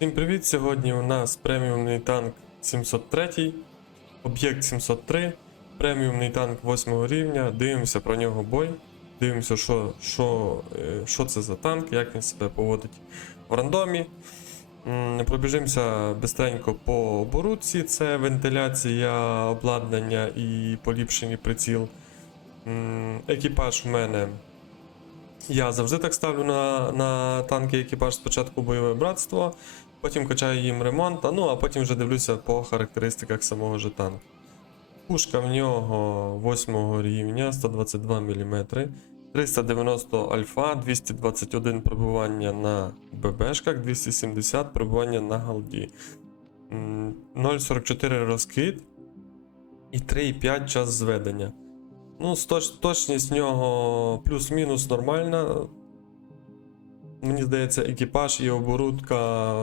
Всім привіт! Сьогодні у нас преміумний танк 703, об'єкт 703, преміумний танк 8 рівня. Дивимося про нього бой. Дивимося, що, що, е, що це за танк, як він себе поводить в рандомі. Пробіжимося бистренько по оборудці. Це вентиляція, обладнання і поліпшений приціл. Екіпаж в мене я завжди так ставлю на, на танки екіпаж спочатку бойове братство, потім качаю їм ремонт, ну а потім вже дивлюся по характеристиках самого же танку. Пушка в нього 8 рівня, 122 мм, 390 альфа, 221 пробування на ББшках, 270 пробування на галді. 0,44 розкид і 3,5 час зведення. Ну, точність в нього плюс-мінус нормальна. Мені здається, екіпаж і оборудка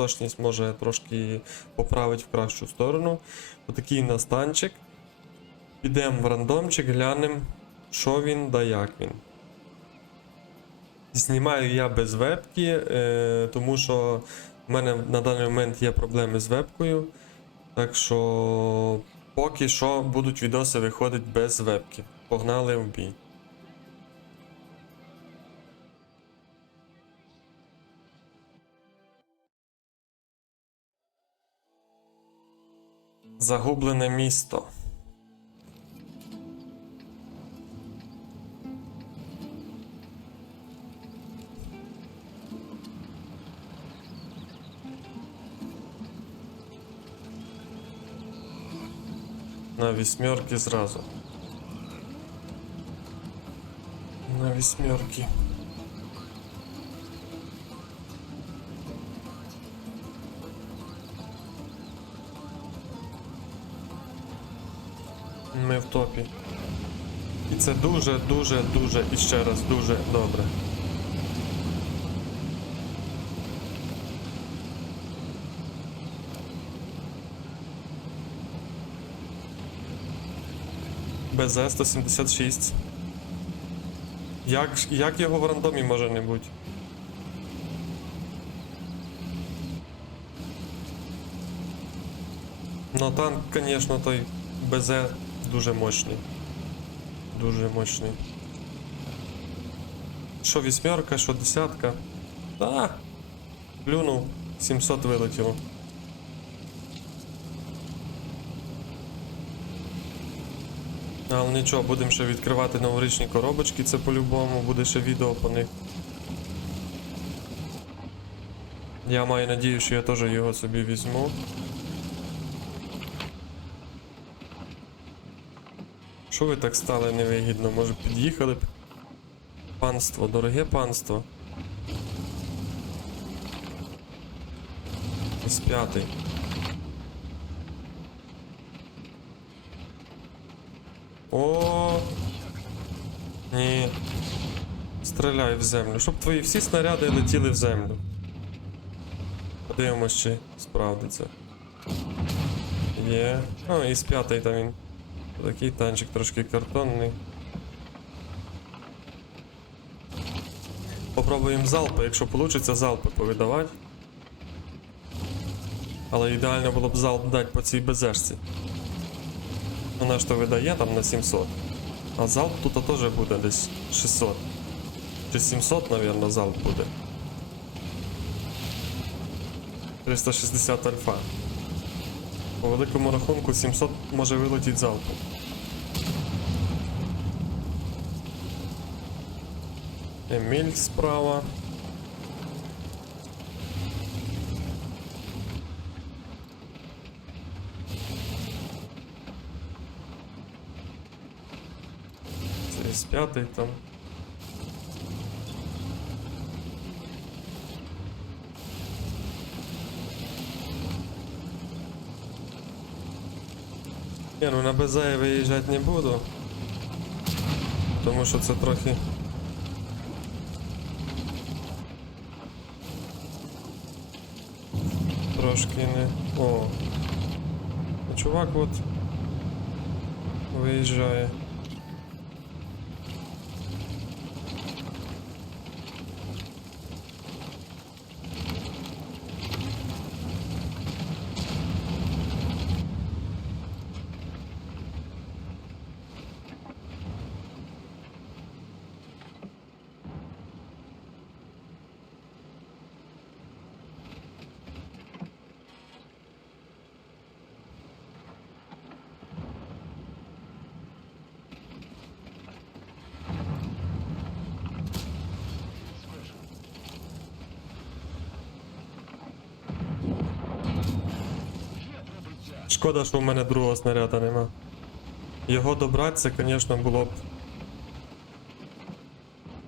точність може трошки поправити в кращу сторону. Отакий настанчик. Підемо в рандомчик, глянемо, що він да як він. Знімаю я без вебки, е, тому що в мене на даний момент є проблеми з вебкою. Так що поки що будуть відоси виходити без вебки. Погнали в бій. Загублене місто. На вісьмерки зразу. На вісьмерки. Топі. І це дуже, дуже, дуже і ще раз дуже добре. БЗ 176. Як, як його в рандомі може не бути? Ну танк, звісно, той БЗ дуже мощний. Дуже мощний. Що вісьмерка, що десятка. Та. Плюнув, 700 вилетіло. Але нічого, будемо ще відкривати новорічні коробочки, це по-любому, буде ще відео по них. Я маю надію, що я теж його собі візьму. Що ви так стали невигідно? Може під'їхали б? Панство, дороге панство. Ось п'ятий. О. Ні. Стріляй в землю. Щоб твої всі снаряди летіли в землю. Подивимось, чи справдиться. Є. О, і з п'ятий там він. Такий танчик трошки картонний. Попробуємо залпи, якщо вийде, залпи повидавати. Але ідеально було б залп дати по цій безешці. Вона ж то видає там на 700. А залп тут теж буде десь 600. Чи 700, мабуть, залп буде. 360 альфа. По великому рахунку 700 може вилетіти залпом. Еміль справа. Це п'ятий там. Ні, ну на БЗ я виїжджати не буду. Тому що це трохи. Трошки не. О. А чувак от виїжджає. Шкода, що в мене другого снаряда нема. Його добрати, це, звісно, було б.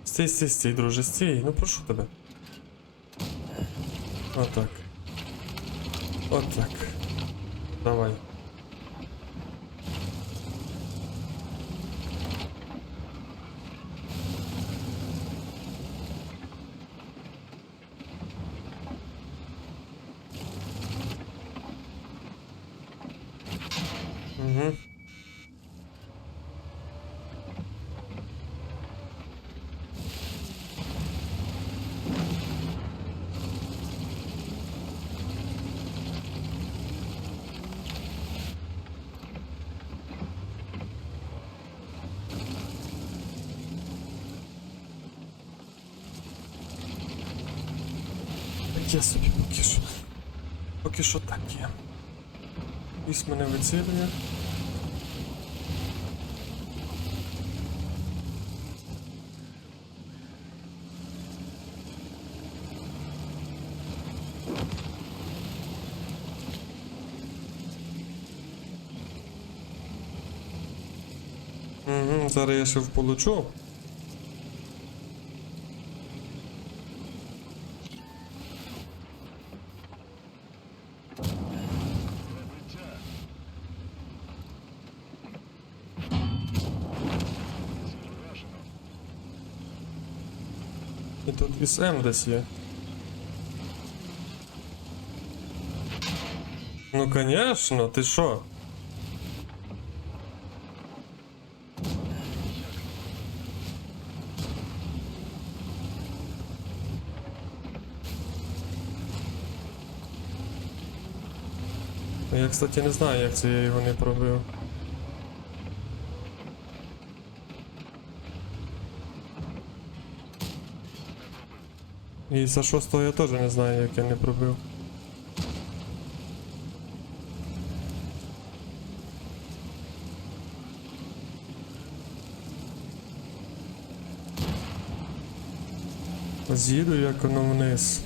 Стій, стій, стій, друже, стій, ну прошу тебе. Отак. Отак. Давай. Угу. Я собі поки що. Поки що так є. Іс мене вицілює. Угу, зараз я ще вполучу. І тут і М десь є. Ну, конечно, ти що? Я, кстати, не знаю, як це я його не пробив. І за шостого я теж не знаю, як я не пробив. З'їду як воно вниз.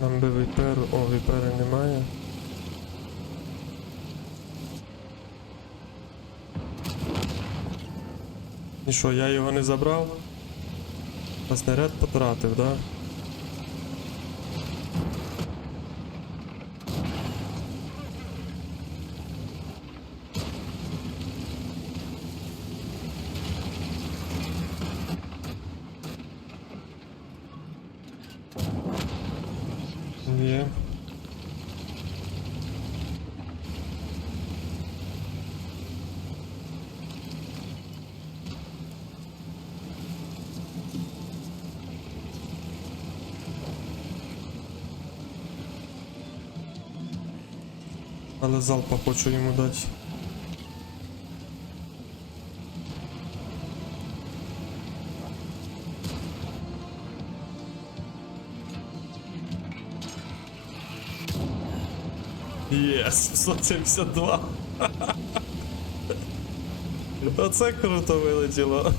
Нам би віперу, О, віпери немає. І що, я його не забрав? Снаряд потратив, да? Є. Але залпа хочу йому дати. Єс, 772. Оце круто вилетіло.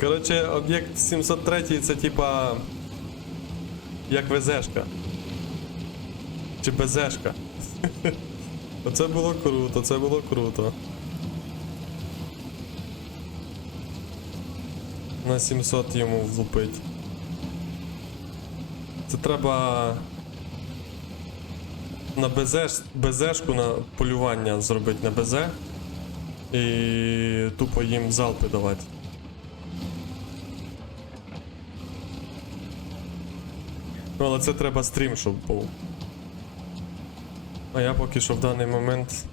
Коротше, об'єкт 703 це типа. Як ВЗшка. Чи БЗшка. Оце було круто, це було круто. На 700 йому влупить. Це треба на БЗ, БЗшку на полювання зробити на БЗ і тупо їм залпи давати. Ну, але це треба стрім, щоб був. А я поки що в даний момент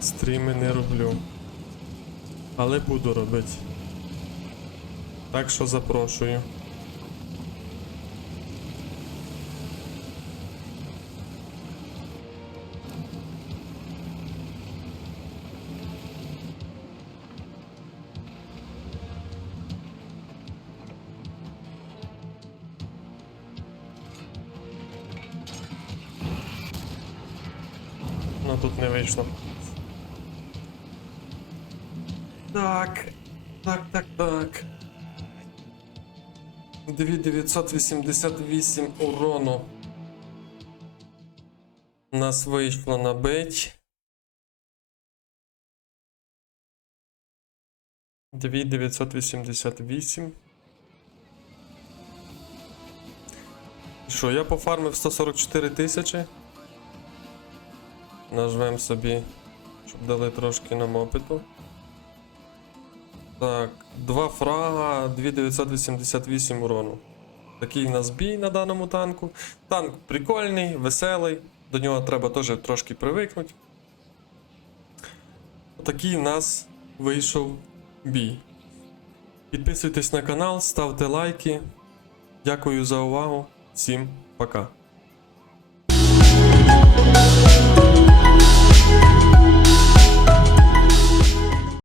стріми не роблю. Але буду робити. Так що запрошую. Непогано тут не вийшло. Так. Так, так, так. 2988 урону. Нас вийшло набить. 2988. Що, я пофармив 144 тисячі. Нажмем собі, щоб дали трошки нам опиту. Так, два фрага, 2988 урону. Такий в нас бій на даному танку. Танк прикольний, веселий. До нього треба теж трошки привикнути. Такий в нас вийшов бій. Підписуйтесь на канал, ставте лайки. Дякую за увагу. Всім пока.